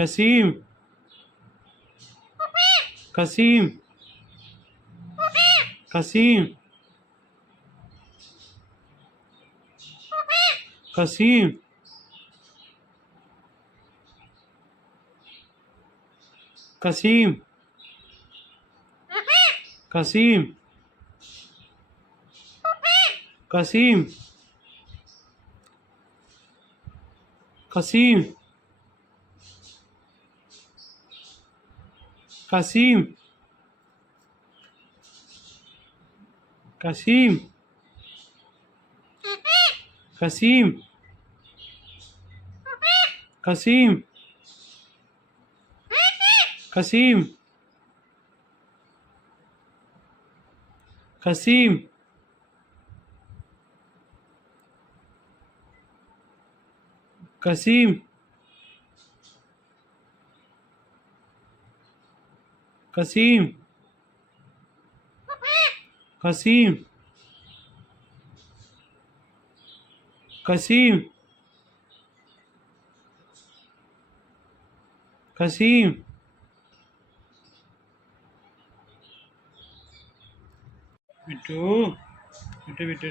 Kasim, Kasim, Kasim, Kasim, Kasim, Kasim, Kasim, Kasim, Kasim, Kasim, Kasim, Kasim, Kasim, Kasim, Kasim, Kasim, Kasim, Kasim, Kasim, Mittu, Mittu, Mittu,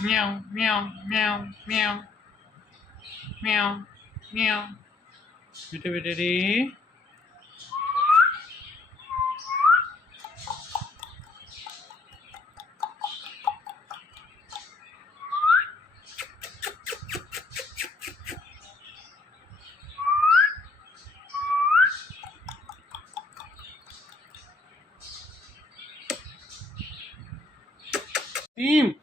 meow, meow, meow, meow, meow, meow, Mittu, Mittu, Kasim,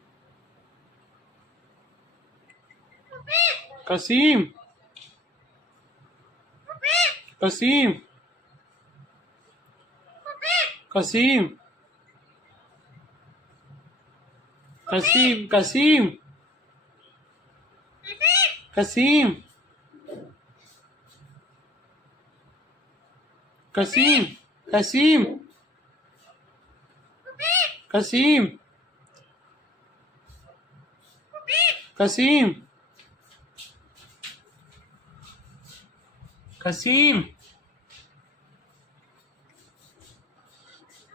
Kasim, Kasim, Kasim, Kasim, Kasim, Kasim, Kasim, Kasim, Kasim,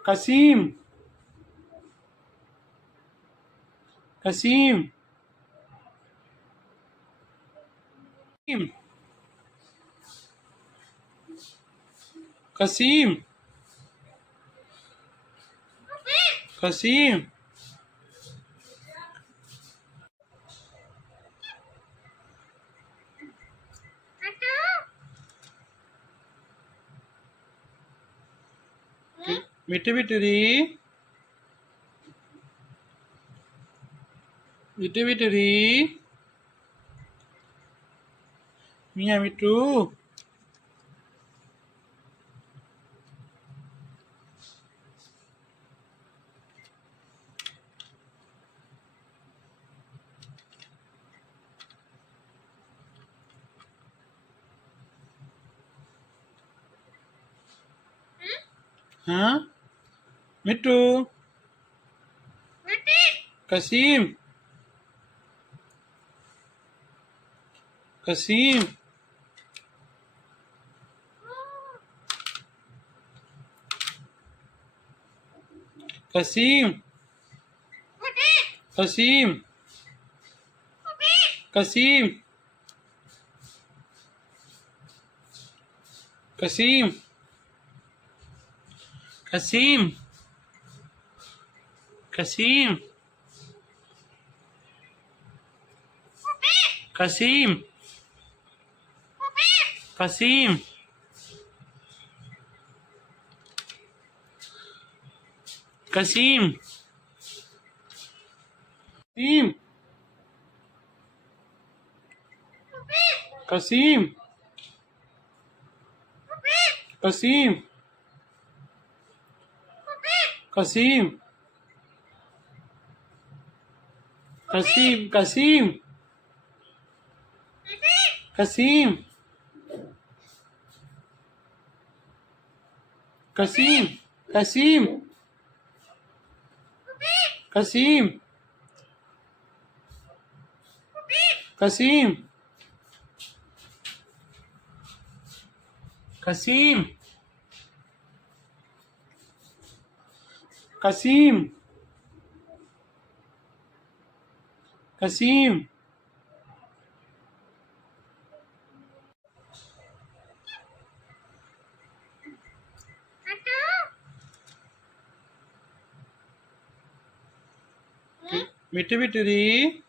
Kasim, Kasim, Kasim, Kasim, Kasim, Mittu, Mittu, Mittu, Mittu, Mia, Mittu, huh? Mittu, Kasim, Kasim, Kasim, Kasim, Kasim, Kasim, Kasim, Kasim, Kasim, Kasim, Kasim, Kasim, Kasim, Kasim, Kasim, Kasim, Kasim, Kasim. Kasim. Kasim. Kasim. Kasim. Kasim. Kasim. Kasim. Mittu Mitturi.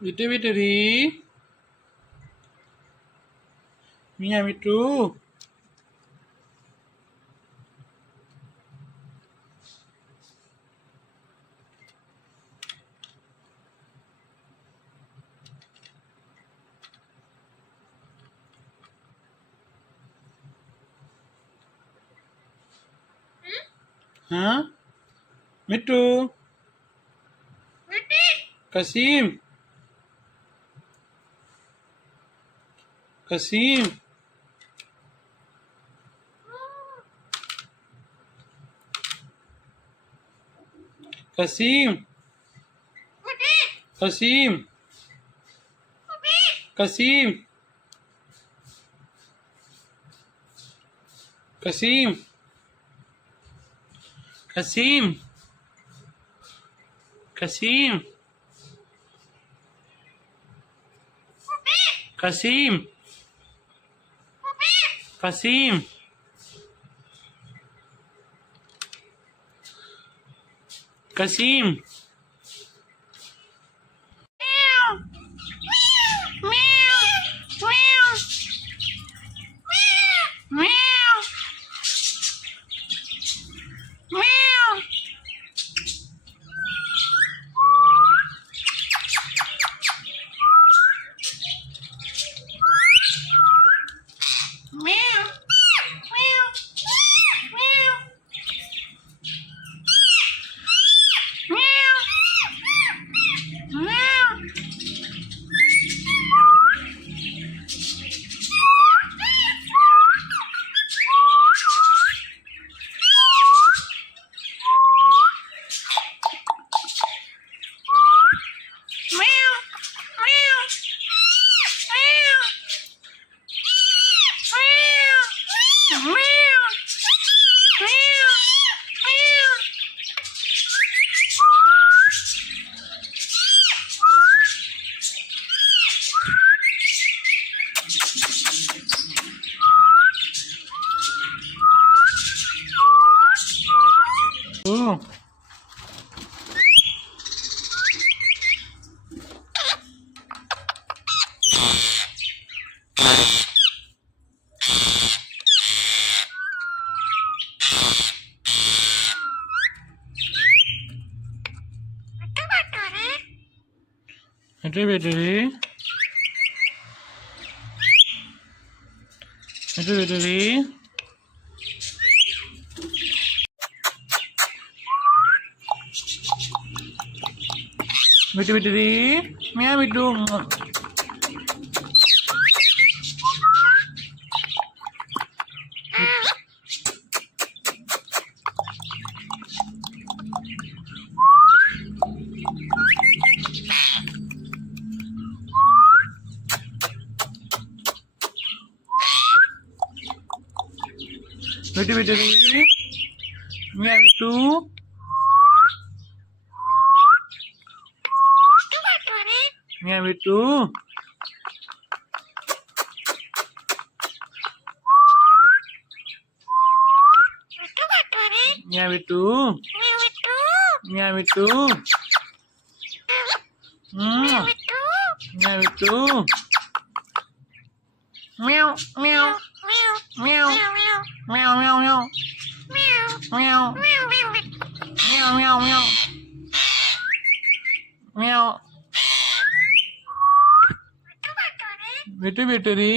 Mittu Mitturi. Mia Mittu. Huh? Mittu. Kasim. Kasim. Kasim. Kasim. Kasim. Kasim. Kasim. Kasim. Kasim. Kasim. Kasim. Oh. Mittu Mitturi. Mittu Mitturi. Mittu Mitturi. Mia Mittu. Mittu Mitturi. Mia Mittu. Mia Mittu. Mia Mittu. Mia Mittu. Mia Mittu. Meow meow meow meow meow meow meow meow meow meow meow. Mittu Mitturi.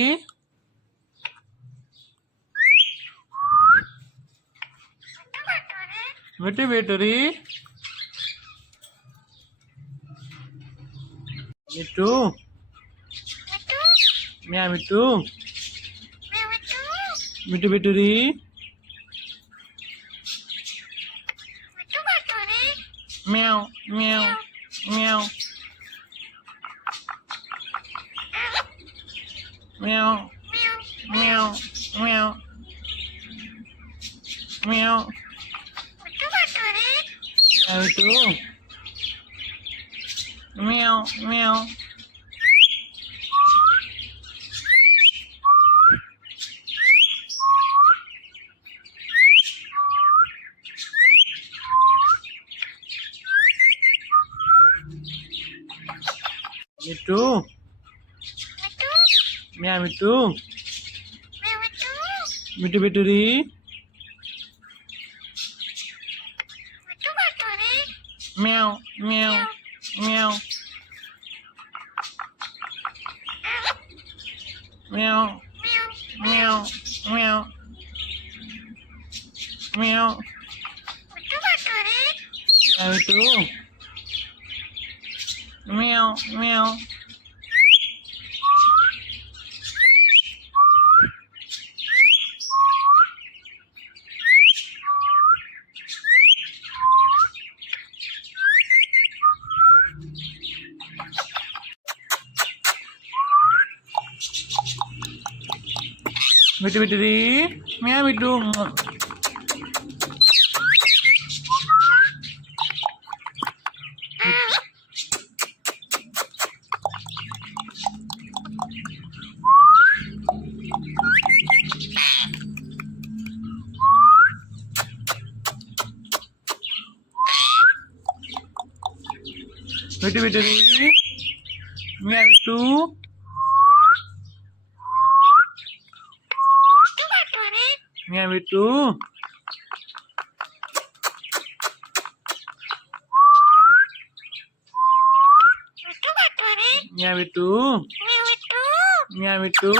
Mittu Mitturi. Mittu. Meow Mittu. Mittu Mituri. Meow meow meow. Meow meow meow. Meow. Meow Mittu. Meow meow. Mittu. Meow Mittu. Mittu Mituri. Meow meow meow. Meow meow meow. Meow. Meow Mittu. Meow meow. Mittu Mituri. Meow Mittu. Mittu Mituri. Meow Mittu. Meow Mittu. Meow Mittu. Meow Mittu.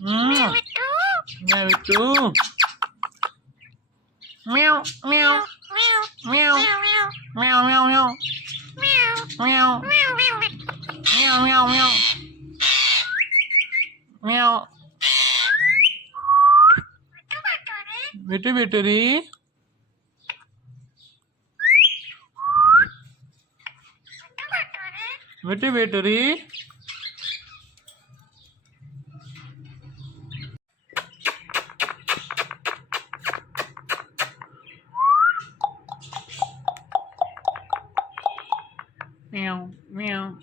Meow Mittu. Meow meow meow meow meow meow. Meow meow meow meow. Meow. Mittu Mituri. Mittu Mituri. Meow meow.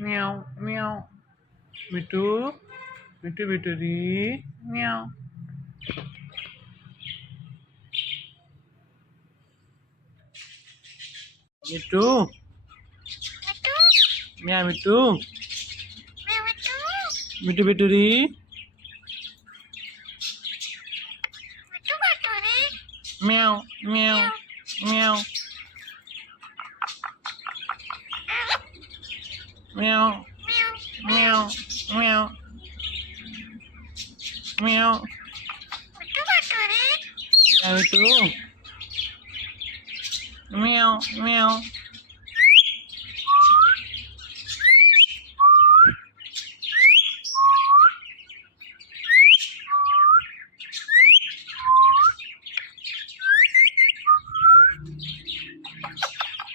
Meow meow. Mittu. Mittu Mituri. Meow. Mittu. Meow Mittu. Mittu Mituri. Meow meow meow. Meow meow meow. Meow. Meow Mittu. Meow meow.